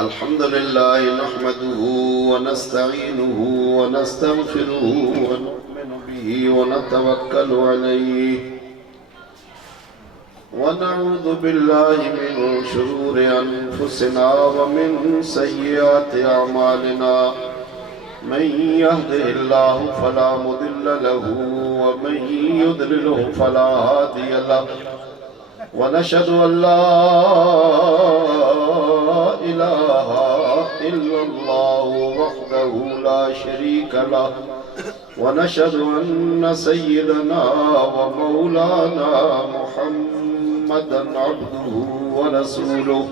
الحمد لله نحمده ونستعينه ونستغفره ونؤمن به ونتوكل عليه ونعوذ بالله من شرور أنفسنا ومن سيئات أعمالنا من يهده الله فلا مضل له ومن يضلله فلا هادي له ونشهد أن لا إله إلا الله وحده لا شريك له ونشهد أن سيدنا ومولانا محمدا عبده ورسوله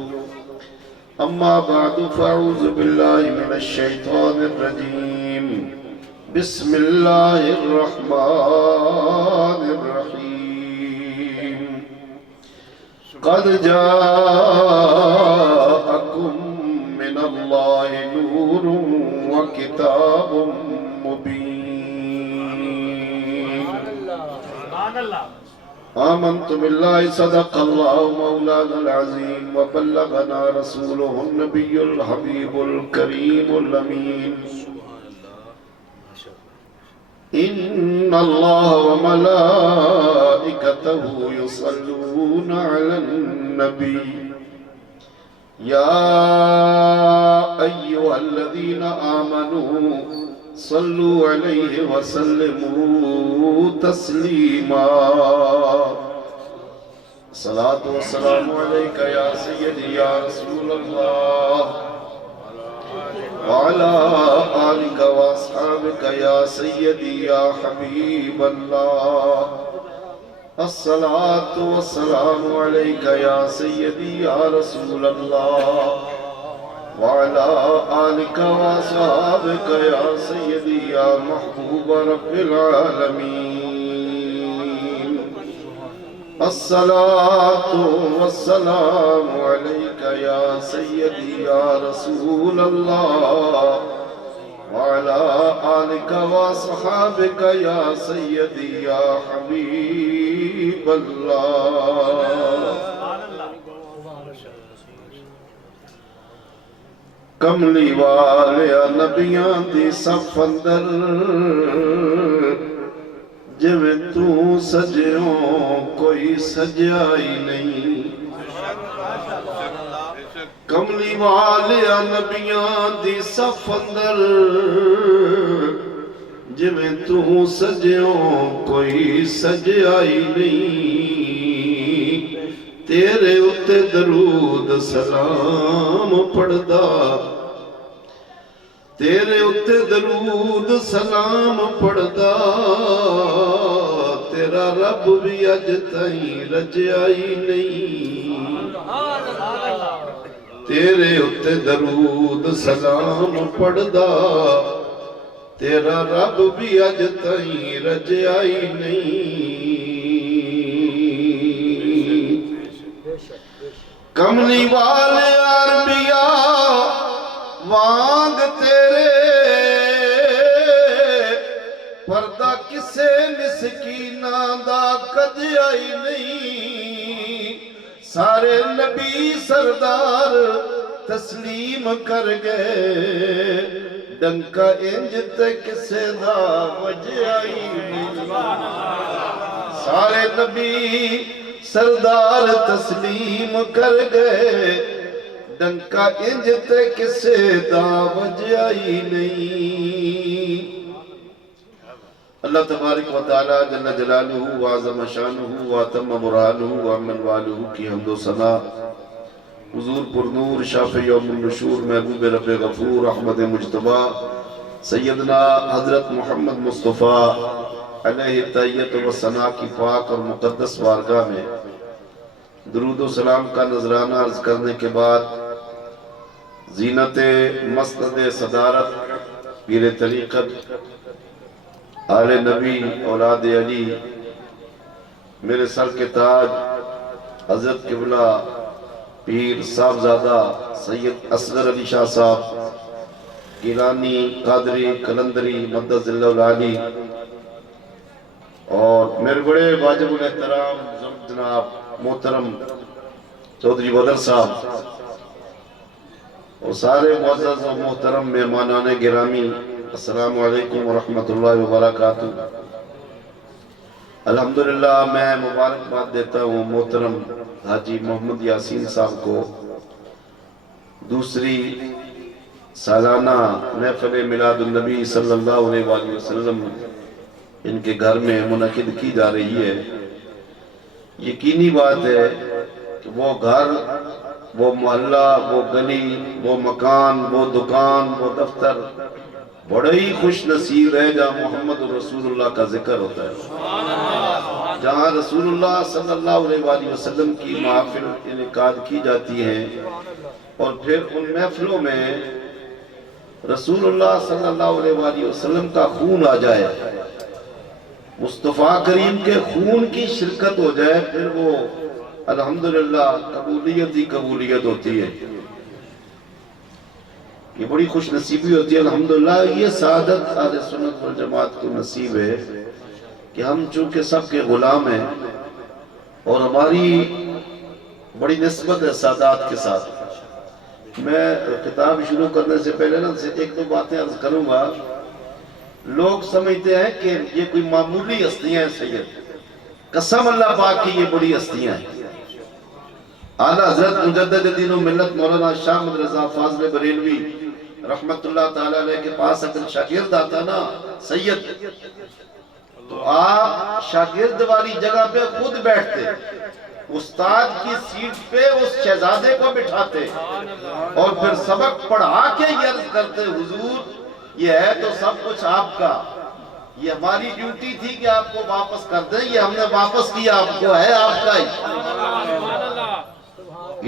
أما بعد فأعوذ بالله من الشيطان الرجيم بسم الله الرحمن الرحيم قد جاءكم من الله نور وكتاب مبين آمنت بالله صدق الله مولانا العظيم وبلغنا رسوله النبي الحبيب الكريم الأمين إن الله وملائكته يصلون على النبي يا أيها الذين آمنوا صلوا عليه وسلموا تسليما صلاة والسلام عليك يا سيدي يا رسول الله وعلى آلك وأصحابك يا سيدي يا حبيب الله الصلاة والسلام عليك يا سيدي يا رسول الله وعلى آلك وأصحابك يا سيدي يا محبوب رب العالمين الصلاة والسلام عليك يا سيدي يا رسول الله وعلى آلك وأصحابك يا سيدي يا حبيب الله کملی والیا نبیاں دی صف اندر جویں تو سجیوں کوئی سجائی نہیں کملی والیا نبیاں دی صف اندر جویں تو سجیوں کوئی سجائی نہیں تیرے اتے درود سلام پڑھدا تیرے اتے درود سلام پڑھدا تیرا رب بھی اج تائیں رجائی نہیں تیرے اتے درود سلام پڑھدا تیرا رب بھی اج تائیں رجائی نہیں کملی والے عربیہ وانگ تیرے پردہ کسے مسکینہ دا کجائی نہیں سارے نبی سردار تسلیم کر گئے ڈنکا انج تے کسے دا وجائی نہیں سارے نبی سردار تسلیم کر گئے ڈنکا انج تے کسے دا وجائی نہیں اللہ تبارک و تعالی جل جلالہ وعظم شانہ واتم مرادہ وامن والہ کی حمد و ثنا حضور پر نور شافع یوم النشور محبوب رب غفور احمد مجتبی سیدنا حضرت محمد مصطفیٰ علیہ تحیت و ثنا کی پاک اور مقدس بارگاہ میں درود و سلام کا نذرانہ عرض کرنے کے بعد زینت مسند صدارت پیر طریقت آل نبی اولاد علی میرے سر کے تاج حضرت قبلہ پیر صاحبزادہ سید اصغر علی شاہ صاحب گیلانی قادری کلندری مدد اللہ العالی اور میرے بڑے واجب الاحترام جناب محترم چودھری بدر صاحب اور سارے معزز و محترم مہمانان گرامی، السلام علیکم ورحمۃ اللہ وبرکاتہ۔ الحمدللہ میں مبارکباد دیتا ہوں محترم حاجی محمد یاسین صاحب کو دوسری سالانہ محفل میلاد النبی صلی اللہ علیہ وآلہ وسلم ان کے گھر میں منعقد کی جا رہی ہے۔ یقینی بات ہے کہ وہ گھر، وہ محلہ، وہ گلی، وہ مکان، وہ دکان، وہ دفتر بڑا ہی خوش نصیب ہے جہاں محمد رسول اللہ کا ذکر ہوتا ہے، جہاں رسول اللہ صلی اللہ علیہ وآلہ وسلم کی محافل انعقاد کی جاتی ہیں، اور پھر ان محفلوں میں رسول اللہ صلی اللہ علیہ وآلہ وسلم کا خون آ جائے، مصطفیٰ کریم کے خون کی شرکت ہو جائے، پھر وہ الحمدللہ قبولیت ہی قبولیت ہوتی ہے۔ یہ بڑی خوش نصیبی ہوتی ہے الحمدللہ۔ یہ سعادت اہل سنت والجماعت کو نصیب ہے کہ ہم چونکہ سب کے غلام ہیں اور ہماری بڑی نسبت ہے سادات کے ساتھ۔ میں خطاب شروع کرنے سے پہلے ایک دو باتیں عرض کروں گا۔ لوگ سمجھتے ہیں کہ یہ کوئی معمولی ہستیاں ہیں سید، قسم اللہ پاک کی یہ بڑی ہستیاں ہیں۔ اعلیٰ حضرت مجدد دین و ملت مولانا شاہ احمد رضا فاضل بریلوی رحمت اللہ تعالیٰ علیہ کے پاس اگر شاگرد آتا نا سید، تو آپ شاگرد والی جگہ پہ خود بیٹھتے، استاد کی سیٹ پہ اس شہزادے کو بٹھاتے اور پھر سبق پڑھا کے یہ عرض کرتے، حضور یہ ہے تو سب کچھ آپ کا، یہ ہماری ڈیوٹی تھی کہ آپ کو واپس کر دیں، یہ ہم نے واپس کیا، آپ کو ہے آپ کا ہی۔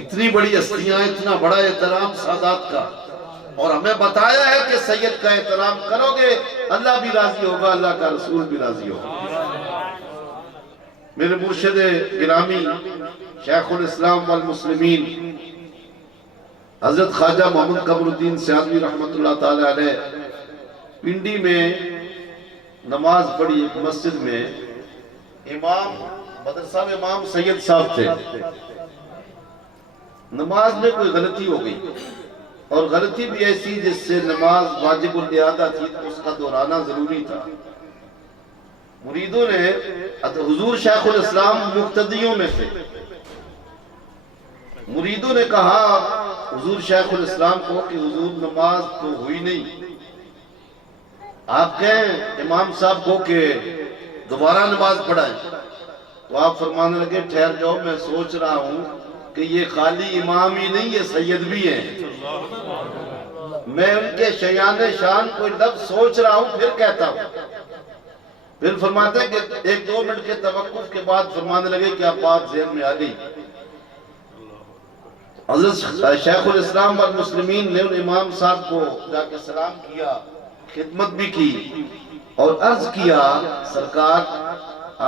اتنی بڑی ہستیاں، اتنا بڑا احترام سادات کا، اور ہمیں بتایا ہے کہ سید کا احترام کرو گے اللہ بھی راضی ہوگا، اللہ کا رسول بھی راضی ہوگا۔ میرے مرشد گرامی شیخ الاسلام والمسلمین حضرت خواجہ محمد قمر الدین سیادوی رحمت اللہ تعالی علیہ پنڈی میں نماز پڑھی ایک مسجد میں، امام مدرسہ میں امام سید صاحب تھے، نماز میں کوئی غلطی ہو گئی، اور غلطی بھی ایسی جس سے نماز واجب الاعادہ تھی تو اس کا دہرانا ضروری تھا۔ مریدوں نے، حضور شیخ الاسلام مقتدیوں میں تھے، مریدوں نے کہا حضور شیخ الاسلام کو کہ حضور نماز تو ہوئی نہیں، آپ کہیں امام صاحب کو کہ دوبارہ نماز پڑھائیں، تو آپ فرمانے لگے ٹھہر جاؤ، میں سوچ رہا ہوں کہ یہ خالی امام ہی نہیں، یہ سید بھی ہیں، میں ان کے شیان شان کوئی لفظ سوچ رہا ہوں پھر کہتا ہوں۔ پھر فرماتے ہیں کہ ایک دو منٹ کے توقف کے بعد فرمانے لگے کہ آپ بات ذہن میں آ گئی۔ حضرت شیخ الاسلام والمسلمین نے ان امام صاحب کو جا کے سلام کیا، خدمت بھی کی اور عرض کیا، سرکار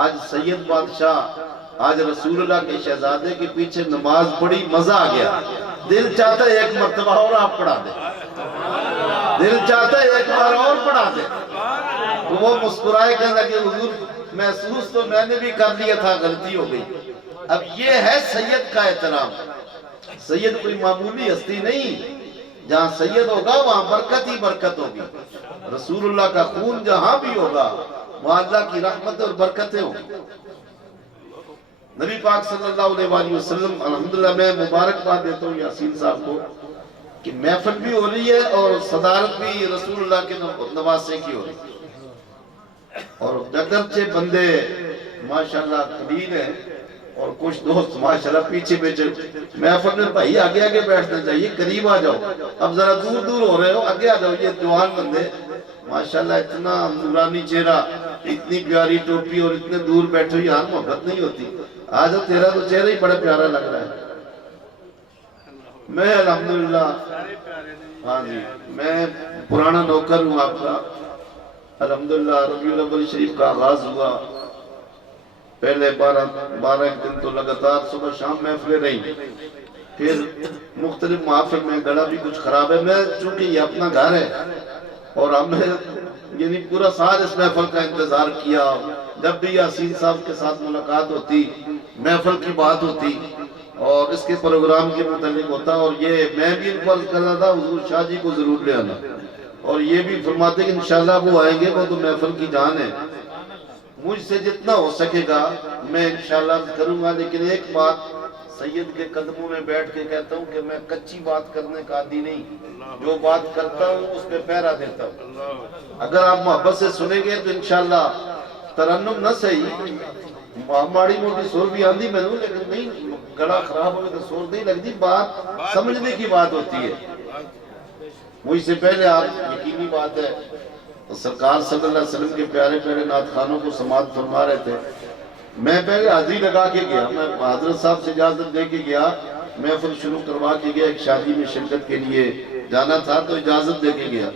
آج سید بادشاہ، آج رسول اللہ کے شہزادے کے پیچھے نماز پڑھی، مزہ آ گیا، دل چاہتا ہے ایک مرتبہ اور آپ پڑھا دیں، دل چاہتا ہے ایک بار اور پڑھا دیں۔ تو وہ مسکرائے کہنے لگے حضور محسوس تو میں نے بھی کر لیا تھا، غلطی ہو گئی۔ اب یہ ہے سید کا احترام۔ سید کوئی معمولی ہستی نہیں، جہاں سید ہوگا وہاں برکت ہی برکت ہوگی، رسول اللہ کا خون جہاں بھی ہوگا وہاں اللہ کی رحمت اور برکتیں ہوں۔ نبی پاک صلی اللہ علیہ وآلہ وسلم، الحمدللہ میں مبارکباد دیتا ہوں یاسین صاحب کو کہ محفل بھی ہو رہی ہے اور صدارت بھی رسول اللہ کے نواسے کی ہو رہی ہے، اور اگرچہ بندے ماشاءاللہ قلیل ہیں اور کچھ دوست ماشاءاللہ پیچھے پیچھے، محفل میں بھائی آگے آگے بیٹھنا چاہیے، قریب آ جاؤ، اب ذرا دور دور ہو رہے ہو، آگے آ جاؤ، یہ جوان بندے ماشاءاللہ اتنا نورانی چہرہ، اتنی پیاری ٹوپی اور اتنے دور بیٹھو، یہاں محبت نہیں ہوتی۔ آج تیرا تو چہرہ ہی بڑا پیارا لگ رہا ہے۔ میں الحمدللہ، ہاں جی، میں پرانا نوکر ہوں آپ کا۔ الحمدللہ ربیع الاول شریف کا آغاز ہوا، پہلے 12 دن تو لگاتار صبح شام محفلیں رہی، پھر مختلف محافل میں گلا بھی کچھ خراب ہے۔ میں چونکہ یہ اپنا گھر ہے اور ہم نے یعنی پورا سال اس محفل کا انتظار کیا، جب بھی یاسین صاحب کے ساتھ ملاقات ہوتی، محفل کی بات ہوتی، اور اس کے پروگرام کے متعلق ہوتا، اور یہ میں بھی ان کو عرض کر رہا تھا حضور شاہ جی کو ضرور لے آنا، اور یہ بھی فرماتے کہ انشاءاللہ وہ آئیں گے، وہ تو محفل کی جان ہے، مجھ سے جتنا ہو سکے گا میں انشاءاللہ کروں گا، لیکن ایک بات سید کے قدموں میں بیٹھ کے کہتا ہوں کہ میں کچی بات کرنے کا عادی نہیں، جو بات کرتا ہوں اس پہ پیرا دیتا ہوں۔ اگر آپ محبت سے سنیں گے تو انشاءاللہ ترنم نہ صحیح، ماڑی موٹی سور بھی آندھی میں ہوں، لیکن نہیں گلا خراب ہوگا تو سور نہیں لگتی، بات سمجھنے کی بات ہوتی ہے۔ مجھ سے پہلے آپ یقینی بات ہے سرکار صلی اللہ علیہ وسلم کے پیارے پیارے نعت خانوں کو سماعت فرما رہے تھے، میں پہلے حاضری لگا کے گیا، میں حضرت صاحب سے اجازت دے کے گیا، محفل شروع کروا کے گیا، ایک شادی میں شرکت کے لیے جانا تھا تو اجازت دے کے گیا،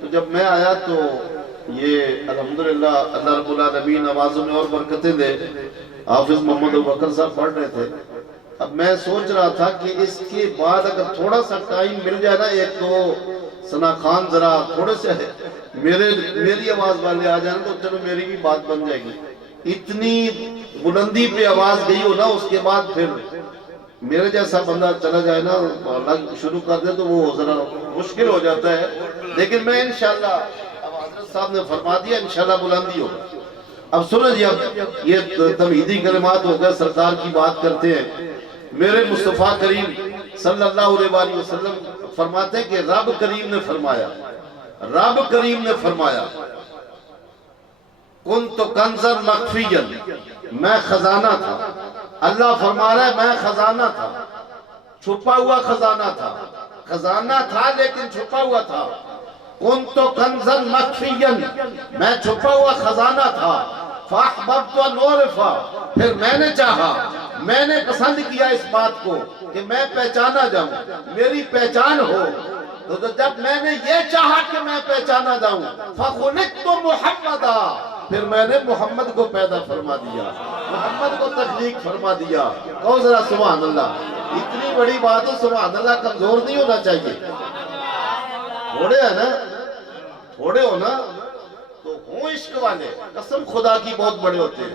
تو جب میں آیا تو یہ الحمدللہ اللہ رب العالمین نوازوں میں اور برکتیں دے، حافظ محمد ابوبکر صاحب پڑھ رہے تھے۔ اب میں سوچ رہا تھا کہ اس کے بعد اگر تھوڑا سا ٹائم مل جائے نا، ایک تو ثنا خان ذرا تھوڑے سے میری آواز والے آ جائیں تو چلو میری بھی بات بن جائے گی، اتنی بلندی پہ آواز گئی ہو نا، اس کے بعد پھر میرے جیسا بندہ چلا جائے نا الگ شروع کر دے تو وہ ذرا مشکل ہو جاتا ہے، لیکن میں انشاءاللہ اب حضرت صاحب نے فرما دیا انشاءاللہ بلندی ہوگا۔ اب سنو جی، اب یہ تمہیدی کلمات ہو گئے، سرکار کی بات کرتے ہیں۔ میرے مصطفیٰ کریم صلی اللہ علیہ وآلہ وسلم فرماتے ہیں کہ رب کریم نے فرمایا، رب کریم نے فرمایا کنت کنزا مخفیا، میں خزانہ تھا، اللہ فرما رہا ہے میں خزانہ تھا، چھپا ہوا خزانہ تھا، خزانہ تھا لیکن چھپا ہوا تھا، کنت کنزا مخفیا، میں چھپا ہوا خزانہ تھا، فاحببت ان اعرف، پھر میں نے چاہا، میں نے پسند کیا اس بات کو کہ میں پہچانا جاؤں، میری پہچان ہو، تو جب میں نے یہ چاہا کہ میں پہچانا جاؤں، فخلقت محمدا، پھر میں نے محمد کو پیدا فرما دیا، محمد کو تخلیق فرما دیا۔ کہو ذرا سبحان اللہ، اتنی بڑی بات ہے، سبحان اللہ کمزور نہیں ہونا چاہیے، تھوڑے ہیں نا، تھوڑے ہو نا تو ہوں عشق والے، قسم خدا کی بہت بڑے ہوتے ہیں،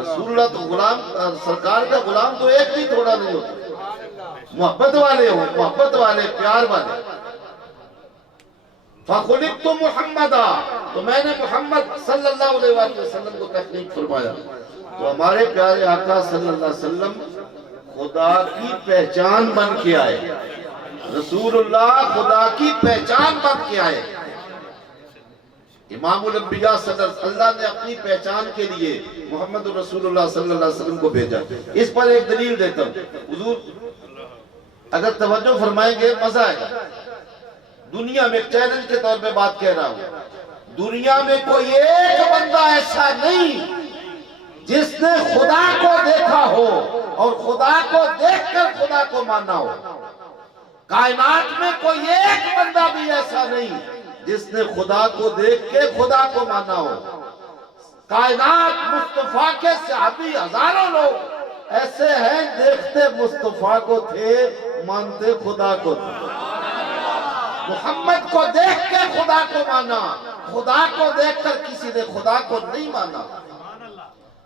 رسول اللہ تو غلام، سرکار کا غلام تو ایک بھی تھوڑا نہیں ہوتا، محبت والے ہوں، محبت والے، پیار والے۔ فَخُلِقْتُ مُحَمَّدًا، تو میں نے محمد صلی اللہ علیہ وآلہ وسلم کو تخلیق فرمایا۔ تو ہمارے پیارے آقا صلی اللہ علیہ وسلم خدا کی پہچان بن کے آئے، رسول اللہ خدا کی پہچان بن کے آئے۔ امام الانبیاء صلی اللہ نے اپنی پہچان کے لیے محمد رسول اللہ صلی اللہ علیہ وسلم کو بھیجا۔ اس پر ایک دلیل دیتا ہوں، حضور اگر توجہ فرمائیں گے مزہ آئے گا۔ دنیا میں چیلنج کے طور پہ بات کہہ رہا ہوں، دنیا میں کوئی ایک بندہ ایسا نہیں جس نے خدا کو دیکھا ہو اور خدا کو دیکھ کر خدا کو مانا ہو۔ کائنات میں کوئی ایک بندہ بھی ایسا نہیں جس نے خدا کو دیکھ کے خدا کو مانا ہو۔ کائنات مصطفیٰ کے صحابی ہزاروں لوگ ایسے ہیں دیکھتے مصطفیٰ کو تھے، مانتے خدا کو تھے۔ محمد کو دیکھ کے خدا کو مانا، خدا کو دیکھ کر کسی نے خدا کو نہیں مانا۔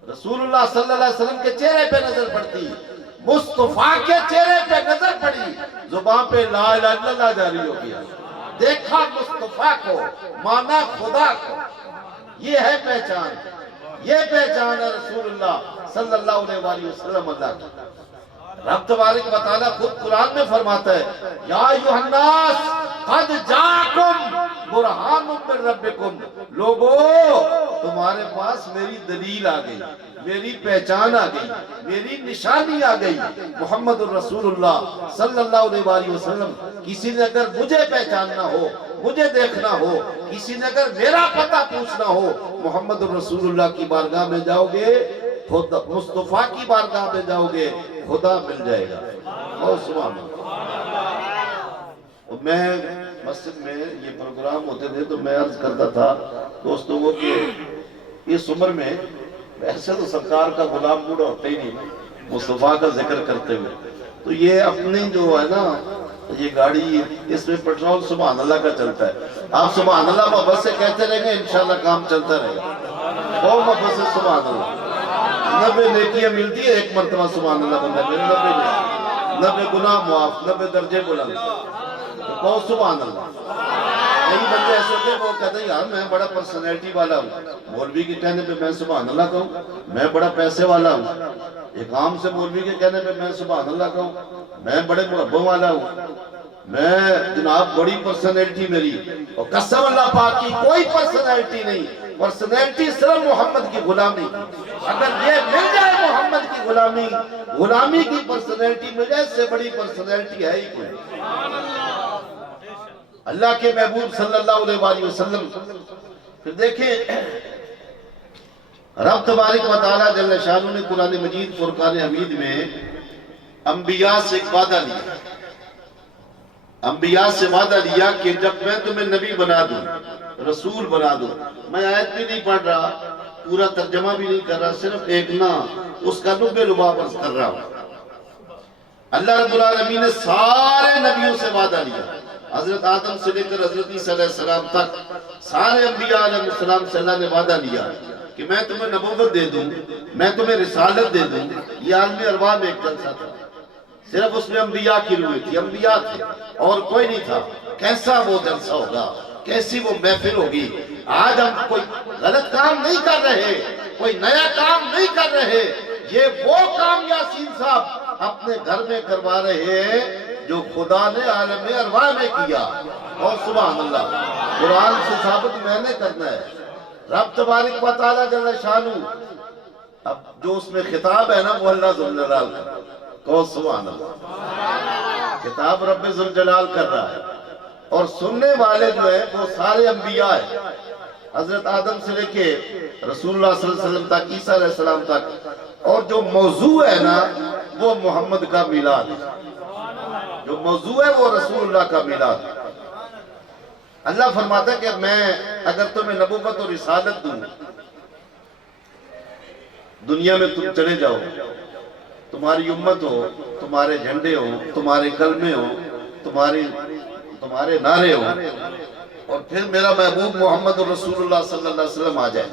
رسول اللہ صلی اللہ علیہ وسلم کے چہرے پہ نظر پڑتی، مصطفیٰ کے چہرے پہ نظر پڑی، زبان پہ لا الہ الا اللہ جاری ہو گیا، دیکھا مصطفیٰ کو، مانا خدا کو۔ یہ ہے پہچان، یہ پہچان ہے رسول اللہ صلی اللہ علیہ وآلہ وسلم اللہ کی۔ رب تبارک و تعالیٰ خود قرآن میں فرماتا ہے یا ایھا الناس قد جاءکم برہان من ربکم، لوگو تمہارے پاس میری دلیل آ گئی، میری پہچان آ گئی، میری نشانی آ گئی، محمد الرسول اللہ صلی اللہ علیہ وآلہ وسلم۔ کسی نے اگر مجھے پہچاننا ہو، مجھے دیکھنا ہو، کسی نے اگر میرا پتہ پوچھنا ہو، محمد الرسول اللہ کی بارگاہ میں جاؤ گے، مصطفیٰ کی بارگاہ میں جاؤ گے، خدا مل جائے گا۔ اور سبحان اللہ، میں مسجد میں یہ پروگرام ہوتے تھے تو میں عرض کرتا تھا دوستوں کو کہ اس عمر میں ایسے تو سرکار کا غلام بوڑھا ہوتا ہی نہیں، مصطفیٰ کا ذکر کرتے ہوئے تو یہ اپنی جو ہے نا یہ گاڑی، اس میں پیٹرول سبحان اللہ کا چلتا ہے۔ آپ سبحان اللہ محبت سے کہتے رہیں گے انشاءاللہ کام چلتا رہے گا، بہت محبت سے سبحان اللہ۔ 90 نیکیاں ملتی ہے ایک مرتبہ سبحان اللہ بندہ میرے 90 نیکی 90 گناہ معاف 90 درجے بلند تو کہو سبحان اللہ کئی بندے ایسے ہوتے ہیں وہ کہتے ہیں یار میں بڑا پرسنالٹی والا ہوں مولوی کے کہنے پہ میں سبحان اللہ کہوں میں بڑا پیسے والا ہوں ایک عام سے مولوی کے کہنے پہ میں سبحان اللہ کہوں میں بڑے محبت والا ہوں میں جناب بڑی پرسنالٹی میری اور قسم اللہ پاک کی کوئی پرسنالٹی نہیں پرسنالٹی صرف محمد کی غلامی اگر یہ مل جائے محمد کی غلامی کی پرسنالٹی مل جائے اس سے بڑی پرسنالٹی ہے ہی کوئی اللہ کے محبوب صلی اللہ علیہ وآلہ وسلم پھر دیکھیں رب تبارک و تعالیٰ جل شانہ نے قرآن مجید فرقان حمید میں انبیاء سے ایک وعدہ لیا انبیاء سے وعدہ لیا کہ جب میں تمہیں نبی بنا دوں رسول بنا دوں میں آیت بھی نہیں پڑھ رہا پورا ترجمہ بھی نہیں کر رہا صرف ایک نا اس کا لب لباب عرض کر رہا ہوں اللہ رب العالمین نے سارے نبیوں سے وعدہ لیا حضرت آدم سے لے کر حضرت عیسیٰ علیہ السلام تک سارے انبیاء علیہ السلام سے اللہ نے وعدہ لیا کہ میں تمہیں نبوت دے دوں میں تمہیں رسالت دے دوں یہ عالم ارواح میں ایک جلسہ تھا صرف اس میں انبیاء کی روح تھی انبیاء تھے اور کوئی نہیں تھا کیسا وہ جلسہ ہوگا کیسی وہ محفل ہوگی آج ہم کوئی غلط کام نہیں کر رہے کوئی نیا کام نہیں کر رہے یہ وہ کام یاسین صاحب اپنے گھر میں کروا رہے ہیں جو خدا نے عالم ارواح میں کیا اور سبحان اللہ قرآن سے ثابت میں نے کرنا ہے رب تبارک و تعالیٰ جل شانہ اب جو اس میں خطاب ہے نا وہ اللہ ذوالجلال کا کہو سبحان اللہ خطاب رب ذوالجلال کر رہا ہے اور سننے والے جو ہیں وہ سارے انبیاء ہیں حضرت آدم سے لے کے رسول اللہ صلی اللہ علیہ وسلم تک عیسیٰ علیہ السلام تک اور جو موضوع ہے نا وہ محمد کا میلاد ہے جو موضوع ہے وہ رسول اللہ کا میلاد ہے اللہ فرماتا ہے کہ میں اگر تمہیں نبوت اور رسالت دوں دنیا میں تم چلے جاؤ تمہاری امت ہو تمہارے جھنڈے ہو تمہارے کلمے ہو تمہارے نعرے ہو اور پھر میرا محبوب محمد رسول اللہ صلی اللہ علیہ وسلم آ جائے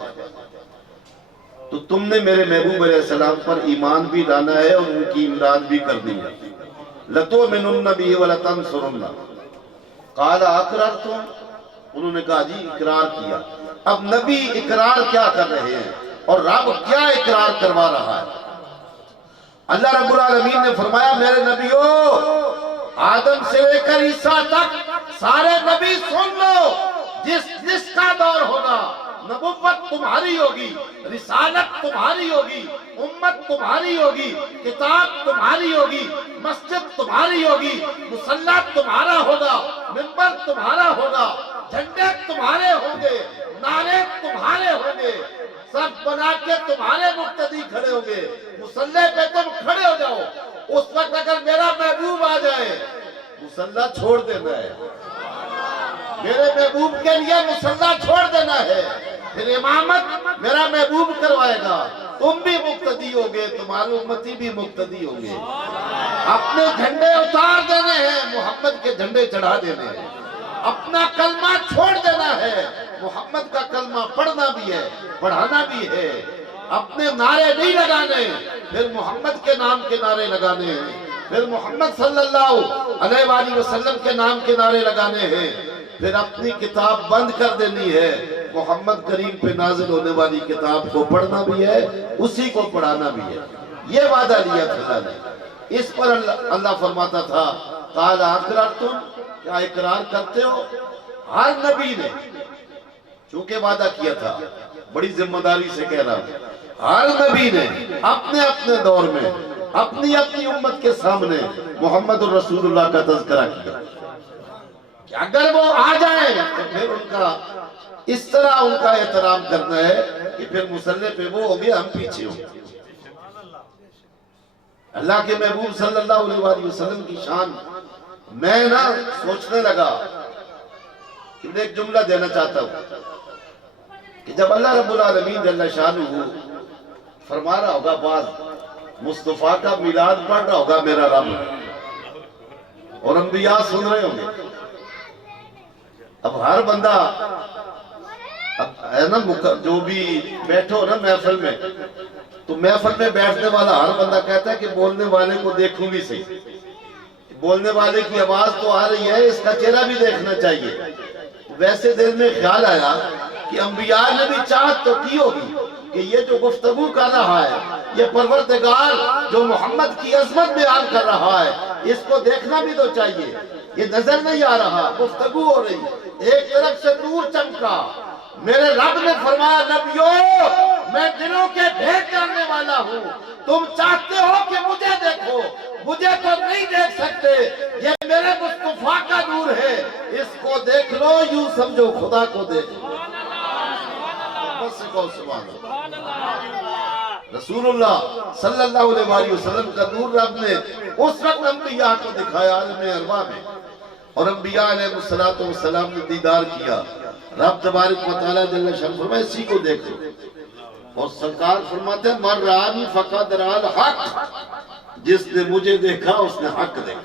تو تم نے میرے محبوب علیہ السلام پر ایمان بھی لانا ہے اور ان کی امداد بھی کرنی ہے لَتُؤْمِنُنَّ بِهِ وَلَتَنْصُرُنَّ قَالَ أَقْرَرْتُمْ انہوں نے کہا جی اقرار کیا اب نبی اقرار کیا کر رہے ہیں اور رب کیا اقرار کروا رہا ہے اللہ رب العالمین نے فرمایا میرے نبیوں آدم سے لے کر عیسیٰ تک سارے نبی سن لو جس کا دور ہوگا نبوت تمہاری ہوگی رسالت تمہاری ہوگی امت تمہاری ہوگی کتاب تمہاری ہوگی مسجد تمہاری ہوگی مصلی تمہارا ہوگا منبر تمہارا ہوگا جھنڈے تمہارے ہوں گے نعرے تمہارے ہوں گے سب بنا کے تمہارے مقتدی کھڑے ہوں گے مصلی پہ تم کھڑے ہو جاؤ اس وقت اگر میرا محبوب آ جائے مصلی چھوڑ دینا ہے میرے محبوب کے لیے مصلی چھوڑ دینا ہے پھر امامت میرا محبوب کروائے گا تم بھی مقتدی ہوگے تمہارے امتی بھی مقتدی ہوگے اپنے جھنڈے اتار دینے ہیں محمد کے جھنڈے چڑھا دینے ہیں اپنا کلمہ چھوڑ دینا ہے محمد کا کلمہ پڑھنا بھی ہے پڑھانا بھی ہے اپنے نعرے نہیں لگانے پھر محمد کے نام کے نعرے لگانے ہیں پھر محمد صلی اللہ علیہ وآلہ وسلم کے نام کے نعرے لگانے ہیں پھر اپنی کتاب بند کر دینی ہے محمد کریم پہ نازل ہونے والی کتاب کو پڑھنا بھی ہے اسی کو پڑھانا بھی ہے یہ وعدہ لیا تھا اللہ نے اس پر اللہ فرماتا تھا قال اقررتم کیا اقرار کرتے ہو ہر نبی نے چونکہ وعدہ کیا تھا بڑی ذمہ داری سے کہہ رہا ہوں ہر نبی نے اپنے اپنے دور میں اپنی اپنی امت کے سامنے محمد الرسول اللہ کا تذکرہ کیا کہ اگر وہ آ جائیں تو پھر ان کا اس طرح ان کا احترام کرنا ہے کہ پھر مصلی پہ وہ ہو گیا ہم پیچھے ہوں اللہ کے محبوب صلی اللہ علیہ وآلہ وسلم کی شان میں نا سوچنے لگا کہ ایک جملہ دینا چاہتا ہوں کہ جب اللہ رب العالمین جل شانہ فرما رہا ہوگا بعض مصطفیٰ کا میلاد پڑھ رہا ہوگا میرا رب اور انبیاء سن رہے ہوں گے اب ہر بندہ اب ہے نا جو بھی بیٹھو نا محفل میں تو محفل میں بیٹھنے والا ہر بندہ کہتا ہے کہ بولنے والے کو دیکھوں بھی صحیح، بولنے والے کی آواز تو آ رہی ہے، اس کا چہرہ بھی دیکھنا چاہیے۔ ویسے دل میں خیال آیا کہ انبیاء نے بھی چاہت تو کی ہوگی کہ یہ جو گفتگو کر رہا ہے، یہ پروردگار جو محمد کی عظمت بیان کر رہا ہے، اس کو دیکھنا بھی تو چاہیے۔ یہ نظر نہیں آ رہا، گفتگو ہو رہی، ایک طرف سے نور چمکا، میرے رب نے فرمایا نبیوں میں دلوں کے بھید جاننے والا ہوں، تم چاہتے ہو کہ مجھے دیکھو، مجھے تو نہیں دیکھ سکتے، یہ میرے مصطفیٰ کا نور ہے، اس کو دیکھ لو، یوں سمجھو خدا کو دیکھ لو۔ بس کہو سبحان اللہ۔ رسول اللہ صلی اللہ علیہ وسلم کا نور رب نے اس وقت انبیاء کو دکھایا عالم ارواح میں، اور انبیاء علیہ السلام نے دیدار کیا۔ رب تبارک و تعالیٰ جل شانہ فرمائے اسی کو دیکھو، اور سرکار فرماتے ہیں من رآنی فقد رأى الحق، جس نے مجھے دیکھا اس نے حق دیکھا۔